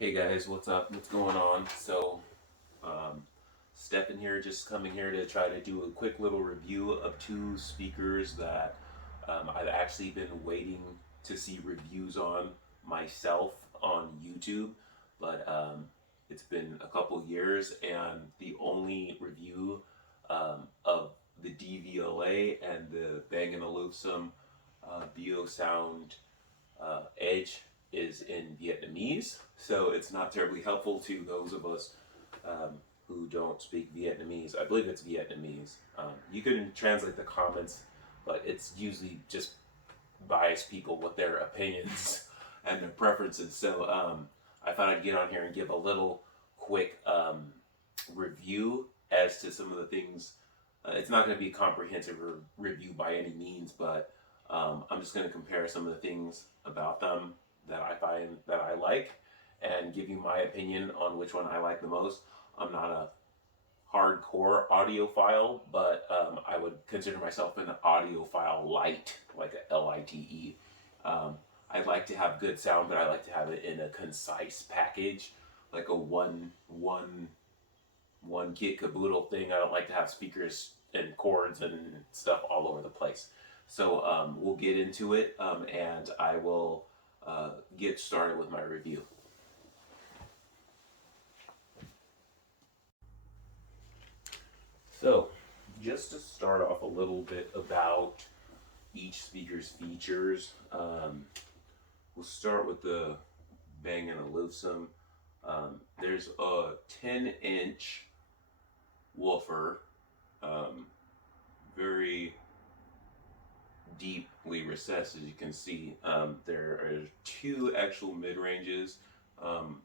Hey guys, what's up? What's going on? Um, Stephen here, just coming here to try to do a quick little review of two speakers that I've actually been waiting to see reviews on myself on YouTube, but it's been a couple years, and the only review of the Devialet and the Bang& Olufsen Beosound Edge is in Vietnamese, so it's not terribly helpful to those of us who don't speak Vietnamese. I believe it's Vietnamese. You can translate the comments, but it's usually just biased people with their opinions and their preferences. I thought I'd get on here and give a little quick review as to some of the things. It's not going to be a comprehensive review by any means, but I'm just going to compare some of the things about them that I find that I like and give you my opinion on which one I like the most. I'm not a hardcore audiophile, but I would consider myself an audiophile light, like a LITE. I like to have good sound, but I like to have it in a concise package, like a one kit caboodle thing. I don't like to have speakers and chords and stuff all over the place. We'll get into it, and I will get started with my review. So, just to start off a little bit about each speaker's features, we'll start with the Bang& Olufsen. There's a 10-inch woofer, very deeply recessed, as you can see. There are two actual mid-ranges, 3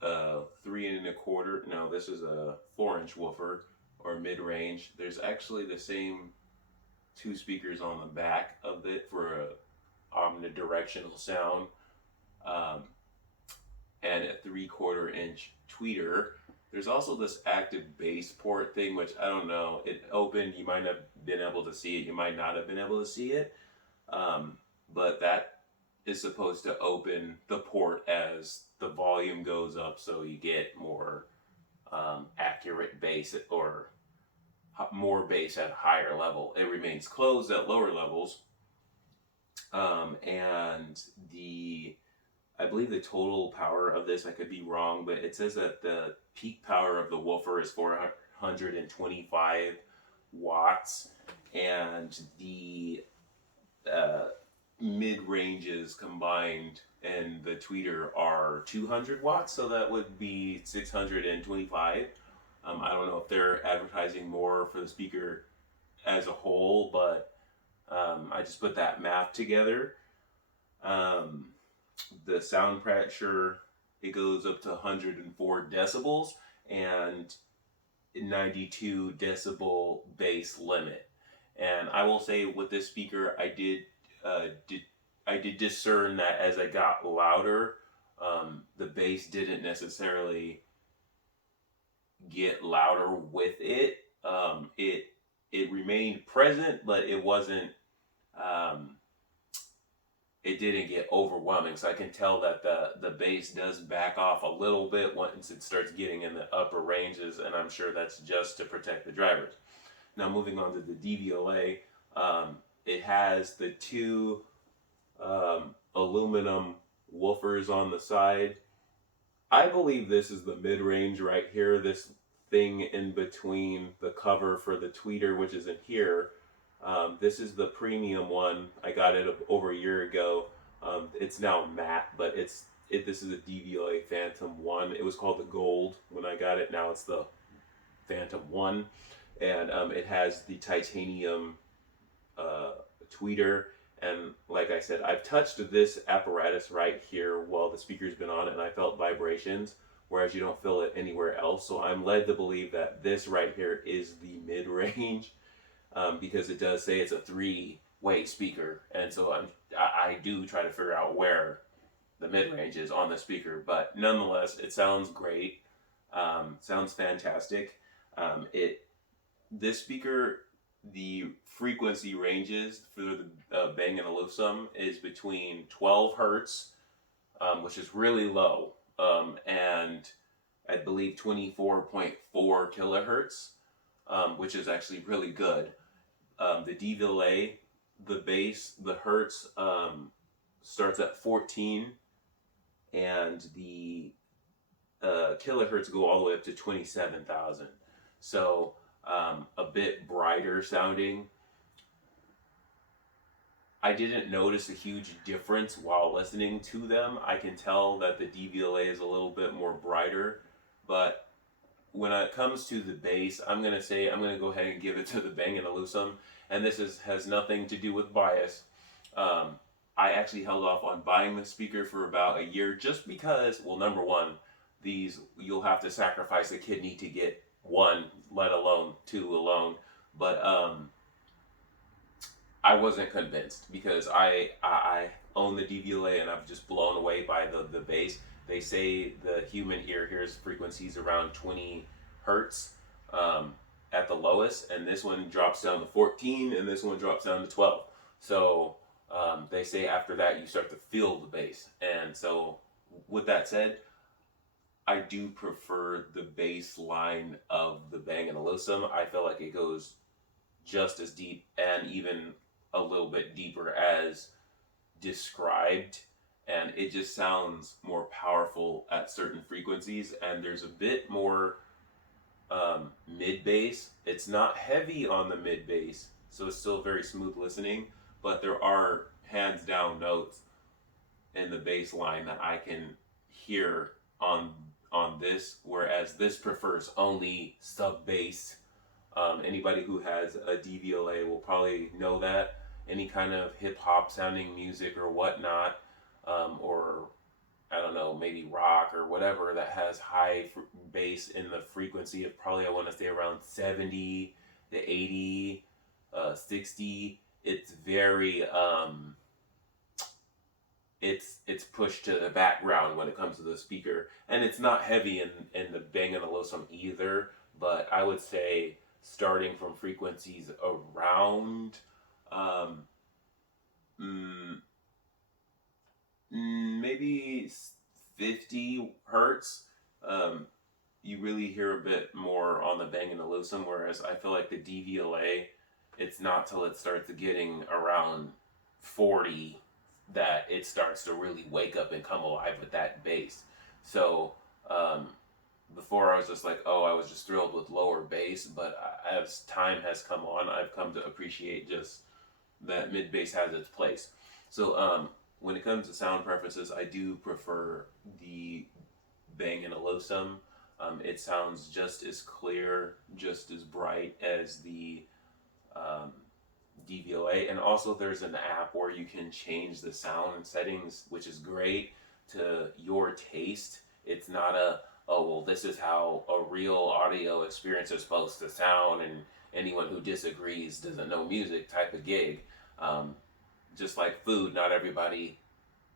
1/4. No, this is a 4-inch woofer or mid-range. There's actually the same two speakers on the back of it for a omnidirectional sound, um, and a 3/4-inch tweeter. There's also this active bass port thing, which I don't know. It opened. You might have been able to see it. You might not have been able to see it. But that is supposed to open the port as the volume goes up, so you get more accurate bass or more bass at a higher level. It remains closed at lower levels, and I believe the total power of this, I could be wrong, but it says that the peak power of the woofer is 425 watts, and the mid ranges combined and the tweeter are 200 watts, so that would be 625. I don't know if they're advertising more for the speaker as a whole, but I just put that math together. The sound pressure, it goes up to 104 decibels and 92 decibel bass limit. And I will say with this speaker, I did discern that as I got louder, the bass didn't necessarily get louder with it. It remained present, but it wasn't. It didn't get overwhelming. So I can tell that the bass does back off a little bit once it starts getting in the upper ranges, and I'm sure that's just to protect the drivers. Now moving on to the DVLA, it has the two aluminum woofers on the side. I believe this is the mid-range right here. This thing in between the cover for the tweeter, which is in here. This is the premium one. I got it over a year ago. It's now matte, but this is a Devialet Phantom 1. It was called the Gold when I got it. Now it's the Phantom 1. And it has the titanium tweeter. And like I said, I've touched this apparatus right here while the speaker's been on, and I felt vibrations, whereas you don't feel it anywhere else. So I'm led to believe that this right here is the mid-range, because it does say it's a three-way speaker. And so I do try to figure out where the mid-range is on the speaker. But nonetheless, it sounds great. Sounds fantastic. This speaker, the frequency ranges for the Bang & Olufsen is between 12 hertz, which is really low. and I believe 24.4 kilohertz, which is actually really good. The Devialet, the bass, the hertz starts at 14, and the kilohertz go all the way up to 27,000. So a bit brighter sounding. I didn't notice a huge difference while listening to them. I can tell that the Devialet is a little bit more brighter, but when it comes to the bass, I'm gonna go ahead and give it to the Bang& Olufsen, and has nothing to do with bias. I actually held off on buying the speaker for about a year just because, well, number one, these you'll have to sacrifice a kidney to get one, let alone two alone. But I wasn't convinced because I own the DVLA and I'm just blown away by the bass. They say the human ear hears frequencies around 20 hertz at the lowest, and this one drops down to 14, and this one drops down to 12. So they say after that you start to feel the bass. And so, with that said, I do prefer the bass line of the Bang& Olufsen. I feel like it goes just as deep and even a little bit deeper as described, and it just sounds more powerful at certain frequencies, and there's a bit more mid bass. It's not heavy on the mid bass, so it's still very smooth listening, but there are hands down notes in the bass line that I can hear on this, whereas this prefers only sub bass. Anybody who has a DVLA will probably know that. Any kind of hip hop sounding music or whatnot, or I don't know, maybe rock or whatever that has high bass in the frequency of probably, I want to say, around 70 to 80, 60. It's very it's pushed to the background when it comes to the speaker, and it's not heavy in the Bang & Olufsen either. But I would say starting from frequencies around maybe 50 hertz, you really hear a bit more on the Bang & Olufsen, whereas I feel like the DVLA, it's not till it starts getting around 40 that it starts to really wake up and come alive with that bass. So before I was just like, oh, I was just thrilled with lower bass, but as time has come on, I've come to appreciate just that mid bass has its place. So when it comes to sound preferences, I do prefer the Bang & Olufsen. It sounds just as clear, just as bright as the DVLA, and also there's an app where you can change the sound settings, which is great, to your taste. It's not a, oh, well, this is how a real audio experience is supposed to sound, and anyone who disagrees doesn't know music type of gig. Just like food, not everybody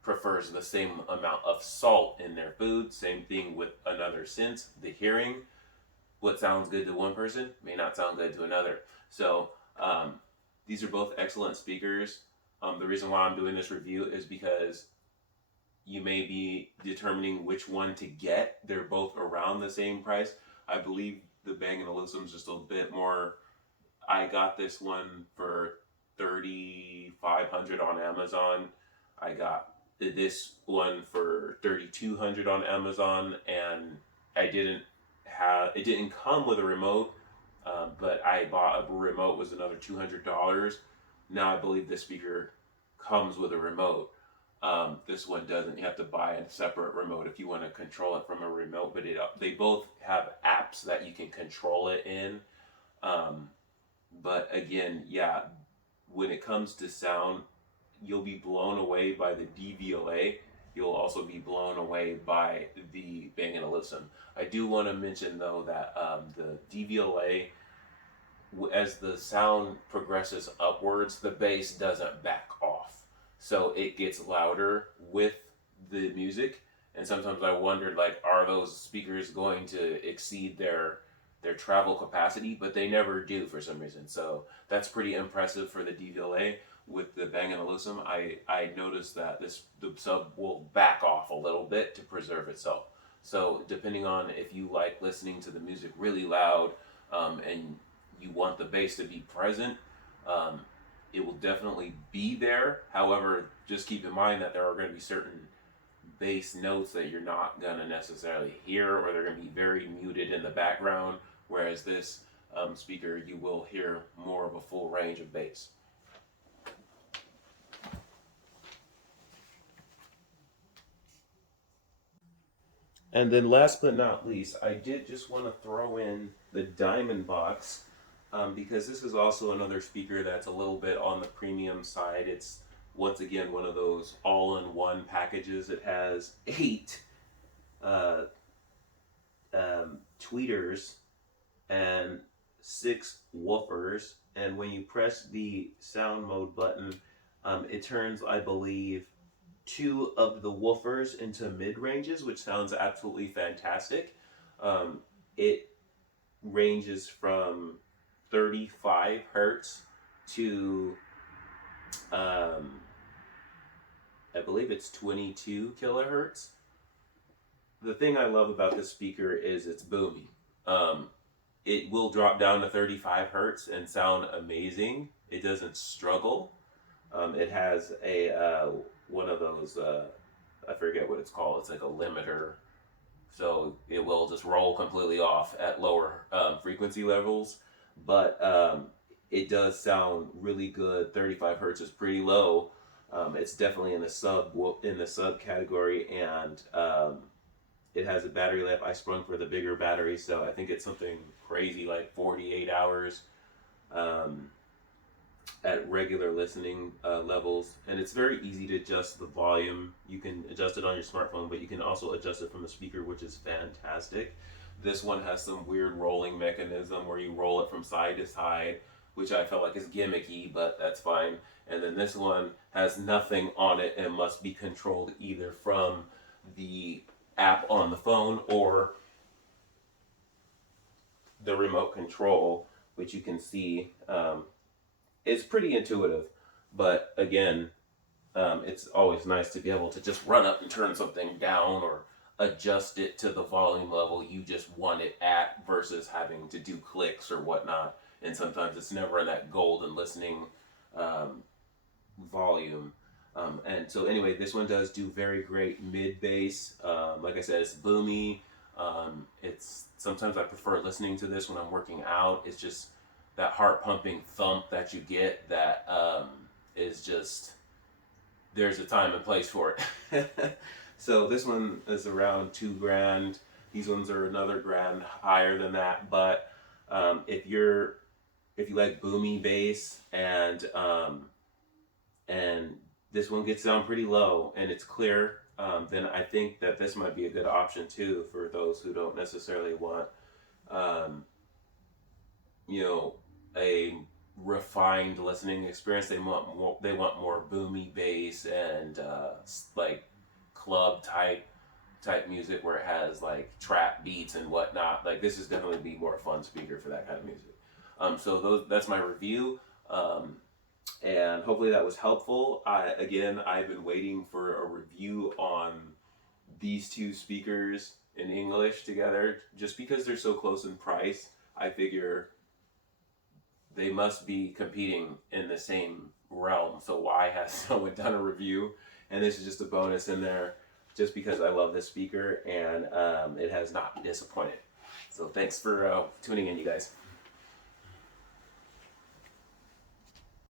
prefers the same amount of salt in their food. Same thing with another sense, the hearing. What sounds good to one person may not sound good to another. So these are both excellent speakers. The reason why I'm doing this review is because you may be determining which one to get. They're both around the same price. I believe the Bang & Olufsen is just a bit more. I got this one for $3,500 on Amazon. I got this one for $3,200 on Amazon, and it didn't come with a remote, but I bought a remote, was another $200. Now I believe this speaker comes with a remote. This one doesn't. You have to buy a separate remote if you want to control it from a remote, but they both have apps that you can control it in. But again, yeah, when it comes to sound, you'll be blown away by the DVLA. You'll also be blown away by the Bang & Olufsen. I do want to mention though that the DVLA, as the sound progresses upwards, the bass doesn't back off. So it gets louder with the music. And sometimes I wondered, like, are those speakers going to exceed their travel capacity? But they never do for some reason. So that's pretty impressive for the DVLA. With the Bang & Olufsen, I noticed that the sub will back off a little bit to preserve itself. So depending on if you like listening to the music really loud, and you want the bass to be present, um, it will definitely be there. However, just keep in mind that there are going to be certain bass notes that you're not going to necessarily hear, or they're going to be very muted in the background. Whereas this speaker, you will hear more of a full range of bass. And then last but not least, I did just want to throw in the Diamond Box, because this is also another speaker that's a little bit on the premium side. It's once again one of those all-in-one packages. It has 8 uh, tweeters and 6 woofers, and when you press the sound mode button, it turns, I believe, 2 of the woofers into mid ranges, which sounds absolutely fantastic. It ranges from 35 hertz to, I believe it's 22 kilohertz. The thing I love about this speaker is it's boomy. It will drop down to 35 hertz and sound amazing. It doesn't struggle. It has a one of those, I forget what it's called. It's like a limiter, so it will just roll completely off at lower frequency levels. But it does sound really good. 35 hertz is pretty low. It's definitely in the sub category, and it has a battery life. I sprung for the bigger battery, so I think it's something crazy like 48 hours. At regular listening levels, and it's very easy to adjust the volume. You can adjust it on your smartphone, but you can also adjust it from the speaker, which is fantastic. This one has some weird rolling mechanism where you roll it from side to side, which I felt like is gimmicky, but that's fine. And then this one has nothing on it and must be controlled either from the app on the phone or the remote control, which you can see. It's pretty intuitive, but again, it's always nice to be able to just run up and turn something down or adjust it to the volume level you just want it at versus having to do clicks or whatnot. And sometimes it's never in that golden listening volume. And so anyway, this one does do very great mid bass. Like I said, it's boomy. It's sometimes I prefer listening to this when I'm working out. It's just that heart pumping thump that you get that is just, there's a time and place for it. So this one is around $2,000. These ones are another grand higher than that. But if you like boomy bass, and this one gets down pretty low and it's clear, then I think that this might be a good option too for those who don't necessarily want you know, a refined listening experience. They want more boomy bass and like club type music where it has like trap beats and whatnot. Like this is definitely be more fun speaker for that kind of music. So that's my review. And hopefully that was helpful. I've been waiting for a review on these 2 speakers in English together, just because they're so close in price. I figure they must be competing in the same realm. So why has someone done a review? And this is just a bonus in there, just because I love this speaker and it has not disappointed. So thanks for tuning in, you guys.